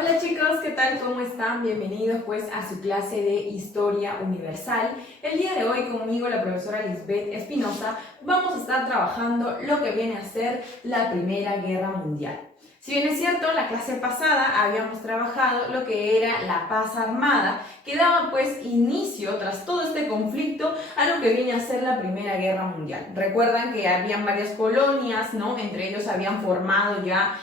Hola chicos, ¿qué tal? ¿Cómo están? Bienvenidos pues a su clase de Historia Universal. El día de hoy conmigo, la profesora Lisbeth Espinosa, vamos a estar trabajando lo que viene a ser la Primera Guerra Mundial. Si bien es cierto, en la clase pasada habíamos trabajado lo que era la paz armada, que daba pues inicio, tras todo este conflicto, a lo que viene a ser la Primera Guerra Mundial. Recuerdan que habían varias colonias, ¿no? Entre ellos habían formado ya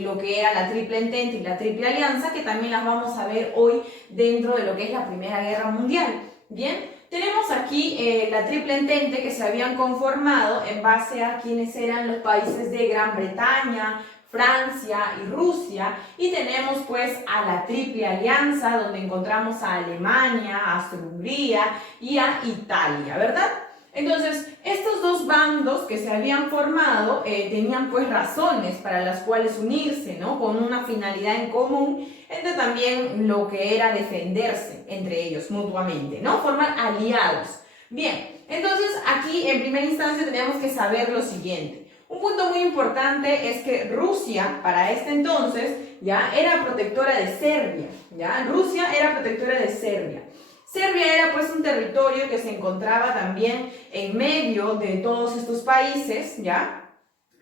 lo que era la Triple Entente y la Triple Alianza, que también las vamos a ver hoy dentro de lo que es la Primera Guerra Mundial. Bien, tenemos aquí la Triple Entente que se habían conformado en base a quienes eran los países de Gran Bretaña, Francia y Rusia, y tenemos pues a la Triple Alianza, donde encontramos a Alemania, a Austria-Hungría y a Italia, ¿verdad? Entonces, estos dos bandos que se habían formado tenían pues razones para las cuales unirse, ¿no? Con una finalidad en común, entre también lo que era defenderse entre ellos mutuamente, ¿no? Formar aliados. Bien, entonces aquí en primera instancia tenemos que saber lo siguiente. Un punto muy importante es que Rusia, para este entonces, ya era protectora de Serbia, ¿ya? Rusia era protectora de Serbia. Serbia era pues un territorio que se encontraba también en medio de todos estos países, ¿ya?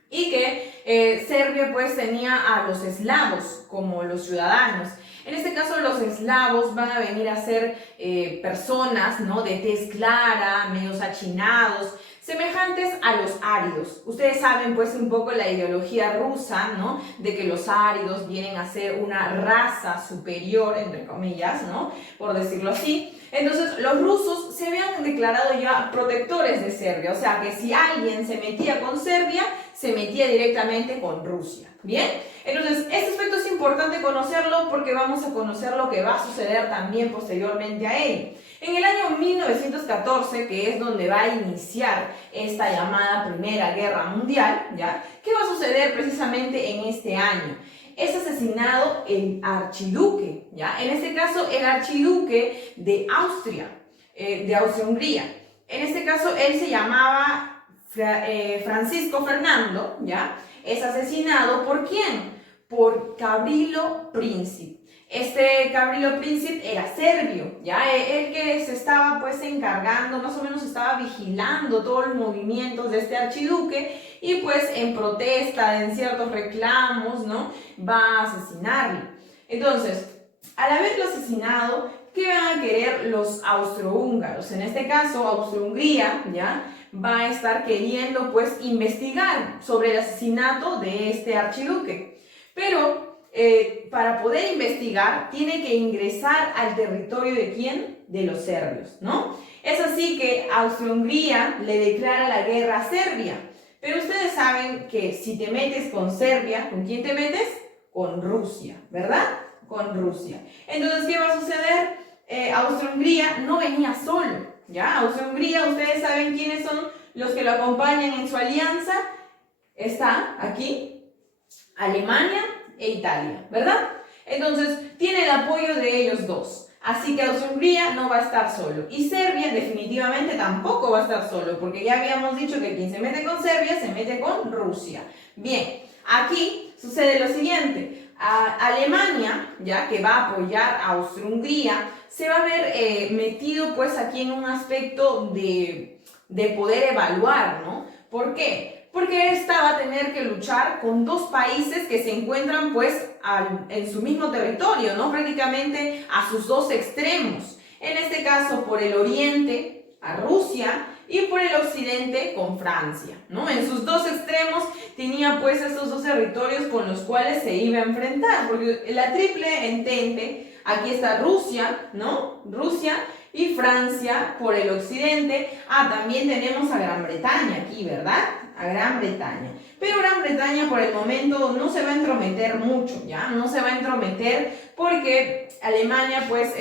Y que Serbia pues tenía a los eslavos como los ciudadanos. En este caso los eslavos van a venir a ser personas, ¿no? De tez clara, medios achinados, semejantes a los áridos. Ustedes saben pues un poco la ideología rusa, ¿no? De que los áridos vienen a ser una raza superior, entre comillas, ¿no? Por decirlo así. Entonces los rusos se habían declarado ya protectores de Serbia, o sea que si alguien se metía con Serbia, se metía directamente con Rusia. ¿Bien? Entonces este aspecto es importante conocerlo porque vamos a conocer lo que va a suceder también posteriormente a él. En el año 1914, que es donde va a iniciar esta llamada Primera Guerra Mundial, ¿ya? ¿Qué va a suceder precisamente en este año? Es asesinado el archiduque, ¿ya? En este caso, el archiduque de Austria, de Austria-Hungría. En este caso, él se llamaba Francisco Fernando, ¿ya? Es asesinado ¿por quién? Por Gavrilo Princip. Este Gavrilo Princip era serbio, ¿ya? El que se estaba pues encargando, más o menos estaba vigilando todos los movimientos de este archiduque y pues en protesta, en ciertos reclamos, ¿no? Va a asesinarlo. Entonces, al haberlo asesinado, ¿qué van a querer los austrohúngaros? En este caso, Austria-Hungría, ¿ya? Va a estar queriendo pues investigar sobre el asesinato de este archiduque. Pero para poder investigar tiene que ingresar al territorio de ¿quién? De los serbios, ¿no? Es así que Austria-Hungría le declara la guerra a Serbia. Pero ustedes saben que si te metes con Serbia, ¿con quién te metes? Con Rusia, ¿verdad? Con Rusia. Entonces, ¿qué va a suceder? Austria-Hungría no venía solo, ¿ya? Austria-Hungría, ustedes saben quiénes son los que lo acompañan en su alianza. Está aquí Alemania e Italia, ¿verdad? Entonces, tiene el apoyo de ellos dos. Así que Austria-Hungría no va a estar solo. Y Serbia definitivamente tampoco va a estar solo, porque ya habíamos dicho que quien se mete con Serbia se mete con Rusia. Bien, aquí sucede lo siguiente. Alemania, ya que va a apoyar a Austria-Hungría, se va a ver metido pues aquí en un aspecto de poder evaluar, ¿no? ¿Por qué? Porque esta va a tener que luchar con dos países que se encuentran pues en su mismo territorio, ¿no? Prácticamente a sus dos extremos. En este caso por el oriente a Rusia y por el occidente con Francia, ¿no? En sus dos extremos tenía pues estos dos territorios con los cuales se iba a enfrentar, porque la Triple Entente, aquí está Rusia, ¿no? Rusia y Francia por el occidente. También tenemos a Gran Bretaña aquí, ¿verdad? A Gran Bretaña. Pero Gran Bretaña por el momento no se va a entrometer mucho, ¿ya? No se va a entrometer porque Alemania pues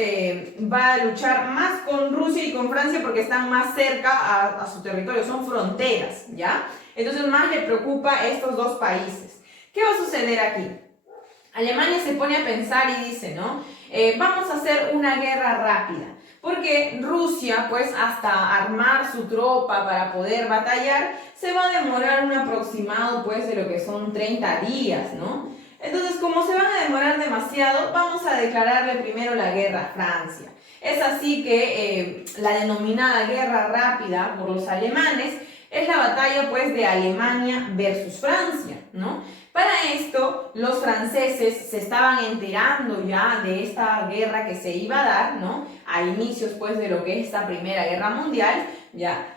va a luchar más con Rusia y con Francia porque están más cerca a su territorio, son fronteras, ¿ya? Entonces más le preocupa a estos dos países. ¿Qué va a suceder aquí? Alemania se pone a pensar y dice, ¿no? Vamos a hacer una guerra rápida. Porque Rusia, pues hasta armar su tropa para poder batallar, se va a demorar un aproximado, pues, de lo que son 30 días, ¿no? Entonces, como se van a demorar demasiado, vamos a declararle primero la guerra a Francia. Es así que la denominada guerra rápida por los alemanes es la batalla pues de Alemania versus Francia, ¿no? Para esto, los franceses se estaban enterando ya de esta guerra que se iba a dar, ¿no? A inicios pues de lo que es esta Primera Guerra Mundial, ya.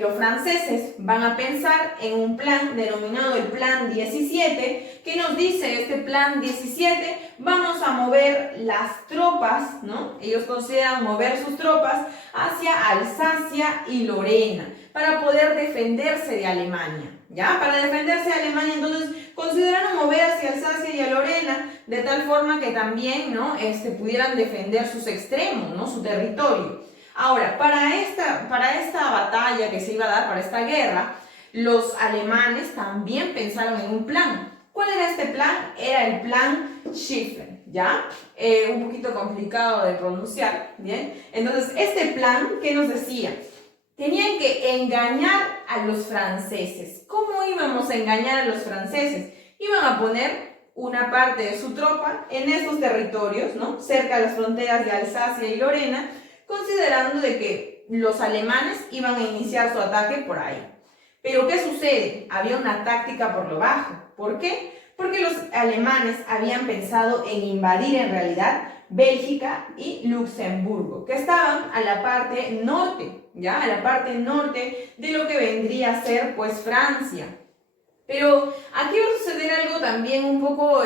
Los franceses van a pensar en un plan denominado el Plan 17, que nos dice este Plan 17, vamos a mover las tropas, ¿no? Ellos consideran mover sus tropas hacia Alsacia y Lorena para poder defenderse de Alemania, ¿ya? Para defenderse de Alemania, entonces consideraron mover hacia Alsacia y a Lorena de tal forma que también, ¿no? Pudieran defender sus extremos, ¿no? Su territorio. Ahora, para esta batalla que se iba a dar, para esta guerra, los alemanes también pensaron en un plan. ¿Cuál era este plan? Era el plan Schiffler, ¿ya? Un poquito complicado de pronunciar, ¿bien? Entonces, este plan, ¿qué nos decía? Tenían que engañar a los franceses. ¿Cómo íbamos a engañar a los franceses? Iban a poner una parte de su tropa en esos territorios, ¿no? Cerca de las fronteras de Alsacia y Lorena, considerando de que los alemanes iban a iniciar su ataque por ahí. Pero ¿qué sucede? Había una táctica por lo bajo. ¿Por qué? Porque los alemanes habían pensado en invadir en realidad Bélgica y Luxemburgo, que estaban a la parte norte, ¿ya? A la parte norte de lo que vendría a ser pues Francia. Pero aquí va a suceder algo también un poco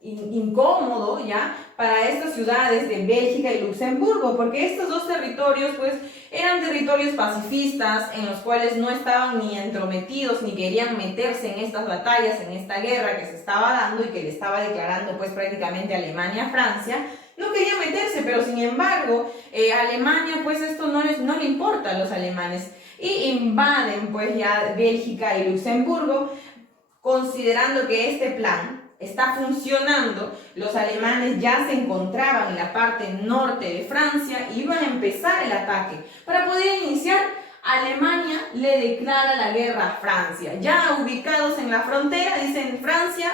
incómodo, ¿ya? Para estas ciudades de Bélgica y Luxemburgo, porque estos dos territorios pues eran territorios pacifistas en los cuales no estaban ni entrometidos ni querían meterse en estas batallas, en esta guerra que se estaba dando y que le estaba declarando pues prácticamente Alemania a Francia. No quería meterse, pero sin embargo Alemania pues esto no le importa a los alemanes y invaden pues ya Bélgica y Luxemburgo, considerando que este plan está funcionando. Los alemanes ya se encontraban en la parte norte de Francia y iban a empezar el ataque. Para poder iniciar, Alemania le declara la guerra a Francia. Ya ubicados en la frontera, dicen: Francia,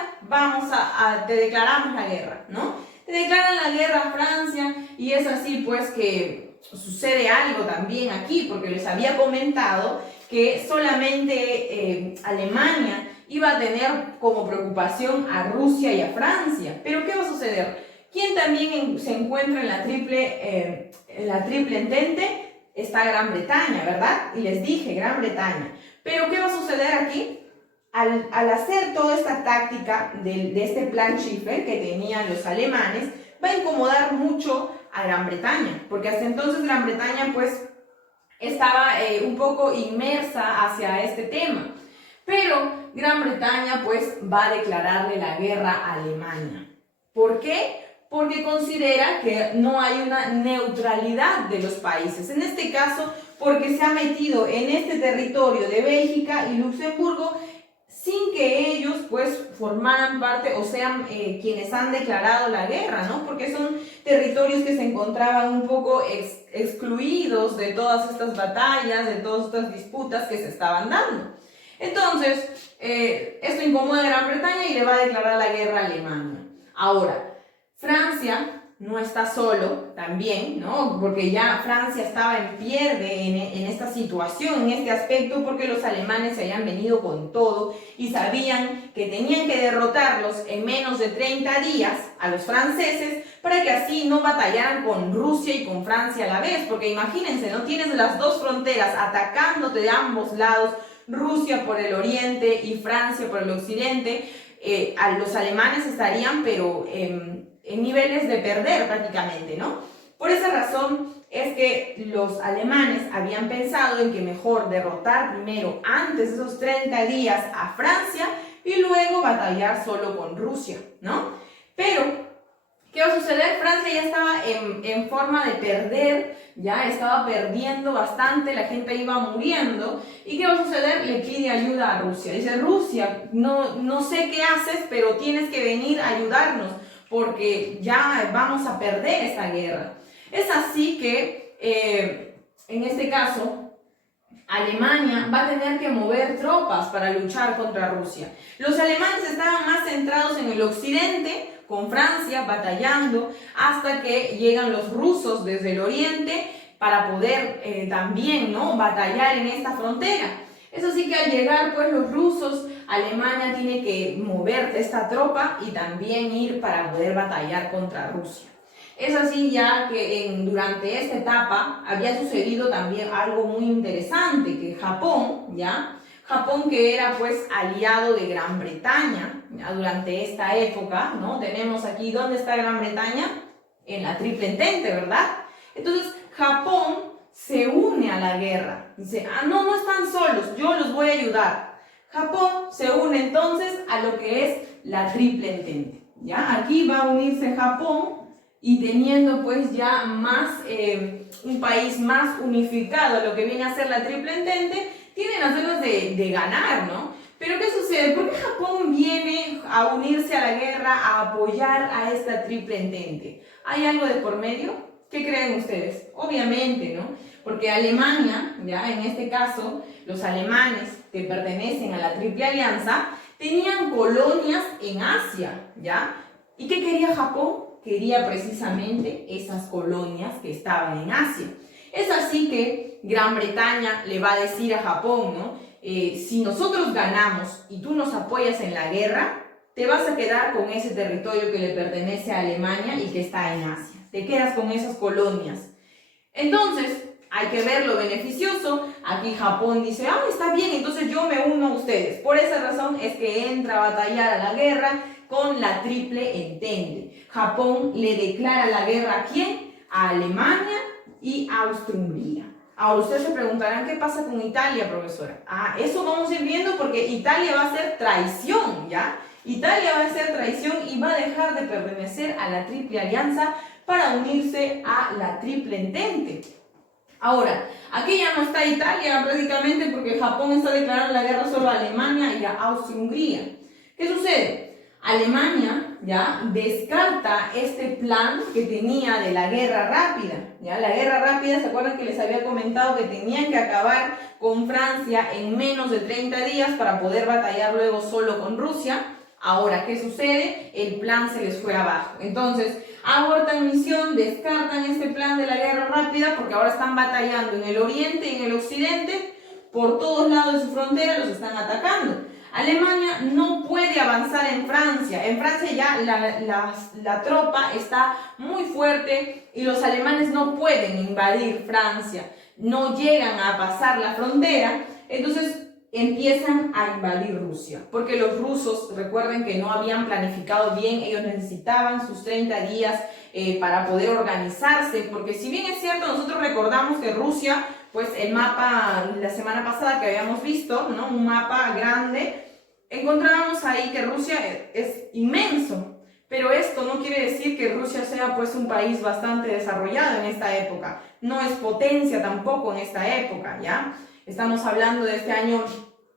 te declaramos la guerra, ¿no? Te declaran la guerra a Francia y es así pues que sucede algo también aquí, porque les había comentado que solamente Alemania iba a tener como preocupación a Rusia y a Francia. Pero ¿qué va a suceder? ¿Quién también se encuentra en la triple entente? Está Gran Bretaña, ¿verdad? Y les dije, Gran Bretaña. Pero ¿qué va a suceder aquí? Al hacer toda esta táctica de este plan Schiffler que tenían los alemanes, va a incomodar mucho a Gran Bretaña, porque hasta entonces Gran Bretaña pues estaba un poco inmersa hacia este tema. Pero Gran Bretaña pues va a declararle la guerra a Alemania. ¿Por qué? Porque considera que no hay una neutralidad de los países. En este caso, porque se ha metido en este territorio de Bélgica y Luxemburgo sin que ellos pues formaran parte o sean quienes han declarado la guerra, ¿no? Porque son territorios que se encontraban un poco excluidos de todas estas batallas, de todas estas disputas que se estaban dando. Entonces, esto incomoda a Gran Bretaña y le va a declarar la guerra a Alemania. Ahora, Francia no está solo también, ¿no? Porque ya Francia estaba pierde en esta situación, en este aspecto, porque los alemanes se habían venido con todo y sabían que tenían que derrotarlos en menos de 30 días a los franceses para que así no batallaran con Rusia y con Francia a la vez. Porque imagínense, ¿no? Tienes las dos fronteras atacándote de ambos lados, Rusia por el oriente y Francia por el occidente. A los alemanes estarían, pero en niveles de perder prácticamente, ¿no? Por esa razón es que los alemanes habían pensado en que mejor derrotar primero, antes de esos 30 días, a Francia y luego batallar solo con Rusia, ¿no? Pero ¿qué va a suceder? Francia ya estaba en forma de perder, ya estaba perdiendo bastante, la gente iba muriendo. ¿Y qué va a suceder? Le pide ayuda a Rusia. Dice: Rusia, no sé qué haces, pero tienes que venir a ayudarnos, porque ya vamos a perder esta guerra. Es así que, en este caso, Alemania va a tener que mover tropas para luchar contra Rusia. Los alemanes estaban más centrados en el occidente, con Francia batallando, hasta que llegan los rusos desde el oriente para poder también, ¿no?, batallar en esta frontera. Es así que al llegar pues los rusos, Alemania tiene que mover esta tropa y también ir para poder batallar contra Rusia. Es así ya que durante esta etapa había sucedido también algo muy interesante, que Japón, Japón que era pues aliado de Gran Bretaña, ¿ya?, durante esta época, ¿no? Tenemos aquí, ¿dónde está Gran Bretaña? En la Triple Entente, ¿verdad? Entonces Japón se une a la guerra, dice, no están solos, yo los voy a ayudar. Japón se une entonces a lo que es la Triple Entente, ¿ya? Aquí va a unirse Japón y teniendo pues ya más, un país más unificado, lo que viene a ser la Triple Entente, tienen las ganas de ganar, ¿no? Pero ¿qué sucede? ¿Por qué Japón viene a unirse a la guerra, a apoyar a esta Triple Entente? ¿Hay algo de por medio? ¿Qué creen ustedes? Obviamente, ¿no? Porque Alemania, ya en este caso, los alemanes que pertenecen a la Triple Alianza, tenían colonias en Asia, ¿ya? ¿Y qué quería Japón? Quería precisamente esas colonias que estaban en Asia. Es así que Gran Bretaña le va a decir a Japón, ¿no? Si nosotros ganamos y tú nos apoyas en la guerra, te vas a quedar con ese territorio que le pertenece a Alemania y que está en Asia. Te quedas con esas colonias. Entonces, hay que ver lo beneficioso. Aquí Japón dice, está bien, entonces yo me uno a ustedes. Por esa razón es que entra a batallar a la guerra con la Triple Entente. Japón le declara la guerra ¿a quién? A Alemania y Austria-Hungría. Ahora ustedes se preguntarán qué pasa con Italia, profesora. Eso vamos a ir viendo porque Italia va a hacer traición, ¿ya? Italia va a hacer traición y va a dejar de pertenecer a la Triple Alianza para unirse a la Triple Entente. Ahora, aquí ya no está Italia prácticamente porque Japón está declarando la guerra solo a Alemania y a Austria-Hungría. ¿Qué sucede? Alemania ya descarta este plan que tenía de la guerra rápida. ¿Ya? La guerra rápida, ¿se acuerdan que les había comentado que tenían que acabar con Francia en menos de 30 días para poder batallar luego solo con Rusia? Ahora, ¿qué sucede? El plan se les fue abajo. Entonces, abortan misión, descartan este plan de la guerra rápida porque ahora están batallando en el oriente y en el occidente. Por todos lados de su frontera los están atacando. Alemania no puede avanzar en Francia. En Francia ya la tropa está muy fuerte y los alemanes no pueden invadir Francia. No llegan a pasar la frontera. Entonces empiezan a invadir Rusia. Porque los rusos, recuerden que no habían planificado bien. Ellos necesitaban sus 30 días para poder organizarse. Porque si bien es cierto, nosotros recordamos que Rusia, pues el mapa la semana pasada que habíamos visto, ¿no?, un mapa grande, encontrábamos ahí que Rusia es inmenso, pero esto no quiere decir que Rusia sea pues un país bastante desarrollado en esta época, no es potencia tampoco en esta época, ¿ya? Estamos hablando de este año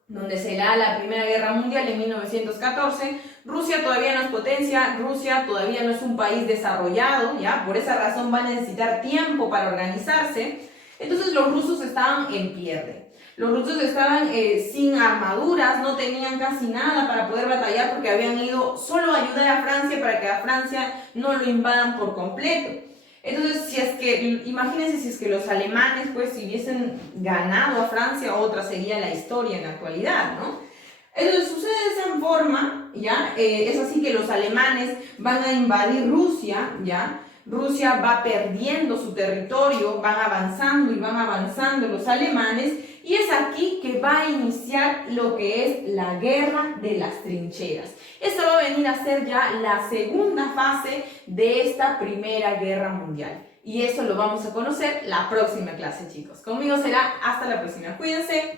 donde se da la Primera Guerra Mundial en 1914, Rusia todavía no es potencia, Rusia todavía no es un país desarrollado, ¿ya? Por esa razón va a necesitar tiempo para organizarse. Entonces los rusos estaban en pierde. Los rusos estaban sin armaduras, no tenían casi nada para poder batallar porque habían ido solo a ayudar a Francia para que a Francia no lo invadan por completo. Entonces, si es que, imagínense si es que los alemanes, pues, si hubiesen ganado a Francia, otra sería la historia en la actualidad, ¿no? Entonces, sucede de esa forma, ¿ya? Es así que los alemanes van a invadir Rusia, ¿ya? Rusia va perdiendo su territorio, van avanzando los alemanes, y es aquí que va a iniciar lo que es la guerra de las trincheras. Esta va a venir a ser ya la segunda fase de esta Primera Guerra Mundial. Y eso lo vamos a conocer la próxima clase, chicos. Conmigo será hasta la próxima. Cuídense.